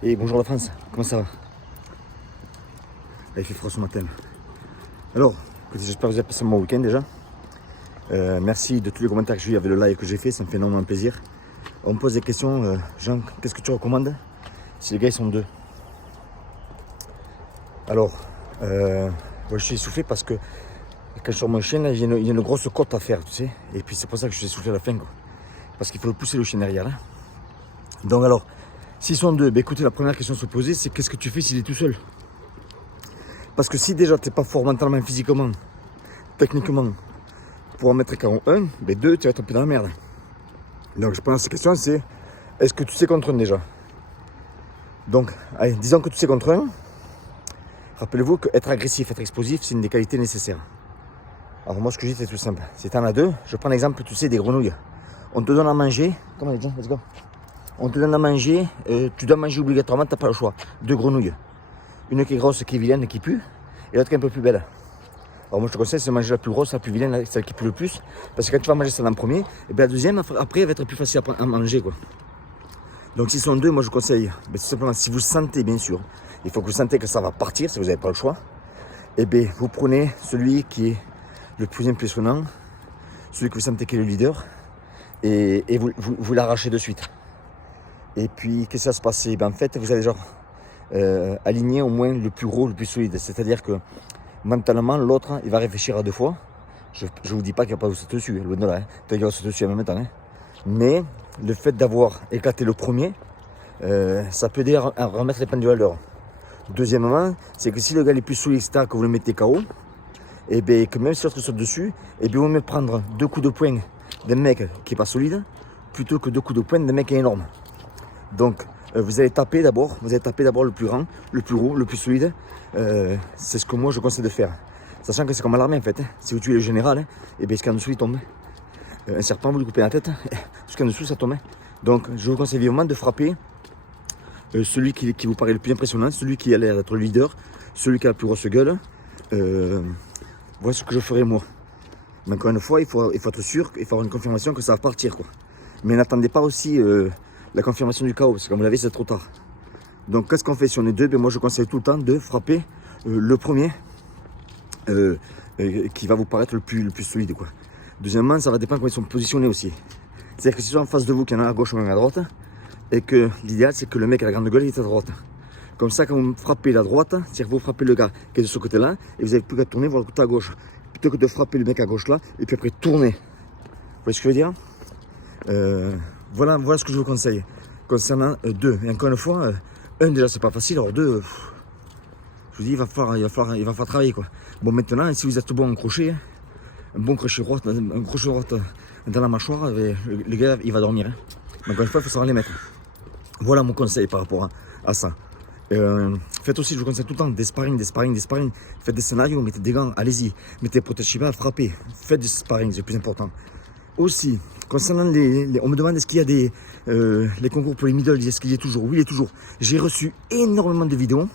Et bonjour la France, comment ça va? Il fait froid ce matin. Alors, j'espère que vous avez passé un bon week-end déjà. Merci de tous les commentaires que j'ai eu avec le live que j'ai fait, ça me fait énormément plaisir. On me pose des questions, Jean, qu'est-ce que tu recommandes si les gars ils sont deux? Alors, moi je suis essoufflé parce que quand je suis sur mon chien, là, il y a une grosse côte à faire, tu sais. Et puis c'est pour ça que je suis essoufflé à la fin, quoi. Parce qu'il faut pousser le chien derrière. Là. Donc alors, s'ils sont deux, ben écoutez, la première question à se poser, c'est qu'est-ce que tu fais s'il est tout seul? Parce que si déjà tu n'es pas fort mentalement, physiquement, techniquement, pour en mettre KO 1, ben 2, tu vas tomber dans la merde. Donc je pense que cette question, c'est est-ce que tu sais contre un déjà? Donc, allez, disons que tu sais contre un. Rappelez-vous qu'être agressif, être explosif, c'est une des qualités nécessaires. Alors moi, ce que je dis, c'est tout simple. Si tu en as deux, je prends l'exemple, tu sais, des grenouilles. On te donne à manger. Comment on dit, let's go. On te donne à manger, tu dois manger obligatoirement, tu n'as pas le choix. Deux grenouilles. Une qui est grosse, qui est vilaine, qui pue, et l'autre qui est un peu plus belle. Alors moi je te conseille, c'est manger la plus grosse, la plus vilaine, celle qui pue le plus. Parce que quand tu vas manger celle en premier, et bien la deuxième, après, elle va être plus facile à manger, quoi. Donc s'ils sont deux, moi je conseille, tout simplement, si vous sentez, bien sûr, il faut que vous sentez que ça va partir, si vous n'avez pas le choix, et bien vous prenez celui qui est le plus impressionnant, celui que vous sentez qui est le leader, et vous l'arrachez de suite. Et puis, qu'est-ce qui va se passer? En fait, vous allez genre aligner au moins le plus gros, le plus solide. C'est-à-dire que mentalement, l'autre, il va réfléchir à deux fois. Je ne vous dis pas qu'il ne va pas vous sauter dessus, loin de là. Il va sauter dessus en même temps. Mais le fait d'avoir éclaté le premier, ça peut aider à remettre les pendules à l'heure. Deuxièmement, c'est que si le gars est plus solide, etc., que vous le mettez KO, et bien que même si l'autre saute dessus, et bien vous mieux prendre 2 coups de poing d'un mec qui n'est pas solide, plutôt que 2 coups de poing d'un mec qui est énorme. Donc vous allez taper d'abord le plus grand, le plus gros, le plus solide. C'est ce que moi je conseille de faire. Sachant que c'est comme à l'armée en fait. Si vous tuez le général, et bien ce qu'il y a en dessous il tombe. Un serpent, vous lui coupez la tête, ce qu'il y a en dessous ça tombe. Donc je vous conseille vivement de frapper celui qui vous paraît le plus impressionnant, celui qui a l'air d'être le leader, celui qui a la plus grosse gueule. Voilà ce que je ferai moi. Mais encore une fois, il faut être sûr, il faut avoir une confirmation que ça va partir, quoi. Mais n'attendez pas aussi la confirmation du chaos, parce que comme vous l'avez, c'est trop tard. Donc qu'est-ce qu'on fait si on est deux? Ben, moi je conseille tout le temps de frapper le premier qui va vous paraître le plus solide, quoi. Deuxièmement, ça va dépendre comment ils sont positionnés aussi. C'est-à-dire que si sont en face de vous, qu'il y en a à gauche ou à droite, et que l'idéal c'est que le mec à la grande gueule il est à droite. Comme ça, quand vous frappez la droite, c'est-à-dire que vous frappez le gars qui est de ce côté-là, et vous n'avez plus qu'à tourner voir le côté à gauche. Plutôt que de frapper le mec à gauche là, et puis après tourner. Vous voyez ce que je veux dire? Voilà ce que je vous conseille. Concernant deux. Et encore une fois, un déjà c'est pas facile, alors deux, je vous dis, il va falloir travailler, quoi. Bon, maintenant, si vous êtes bon en crochet, un bon crochet droit, dans la mâchoire, le gars il va dormir. Donc encore une fois, il faut savoir les mettre. Voilà mon conseil par rapport à ça. Faites aussi, je vous conseille tout le temps, des sparring. Faites des scénarios, mettez des gants, allez-y. Mettez protège cheval, frappez. Faites du sparring, c'est le plus important. Aussi, concernant on me demande est-ce qu'il y a les concours pour les middle, est-ce qu'il y a toujours? Oui, il y a toujours. J'ai reçu énormément de vidéos.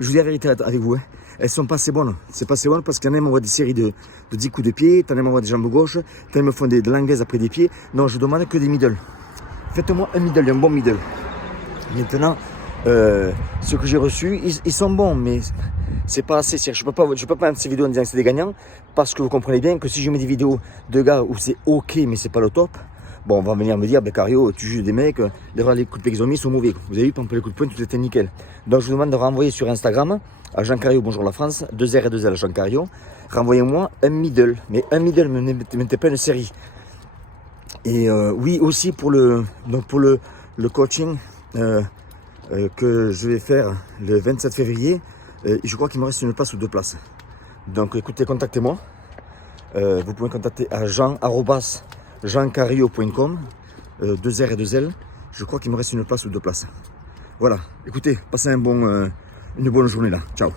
Je vous dis la vérité avec vous, hein. Elles sont pas assez bonnes. C'est pas assez bon parce qu'il y en a qui m'envoient des séries de 10 coups de pied, t'en as qui m'envoient des jambes gauche, t'en as qui me font de l'anglaise après des pieds. Non, je demande que des middle. Faites-moi un middle, un bon middle. Maintenant, ceux que j'ai reçus, ils sont bons, mais c'est pas assez. Je peux pas mettre ces vidéos en disant que c'est des gagnants, parce que vous comprenez bien que si je mets des vidéos de gars où c'est ok, mais c'est pas le top, bon, on va venir me dire, ben Cario, tu juges des mecs, les coups de pied qu'ils ont mis sont mauvais. Vous avez vu, pour les coups de poing, tout était nickel. Donc je vous demande de renvoyer sur Instagram, à Jean Cario, bonjour la France, 2 R et 2 L, Jean Cario, renvoyez-moi un middle, mais un middle, ne mettez pas une série. Et oui, aussi pour le coaching que je vais faire le 27 février, je crois qu'il me reste une place ou 2 places. Donc écoutez, contactez-moi. Vous pouvez me contacter à jean@jeancario.com, 2 R et 2 L. Je crois qu'il me reste une place ou 2 places. Voilà, écoutez, passez une bonne journée là. Ciao.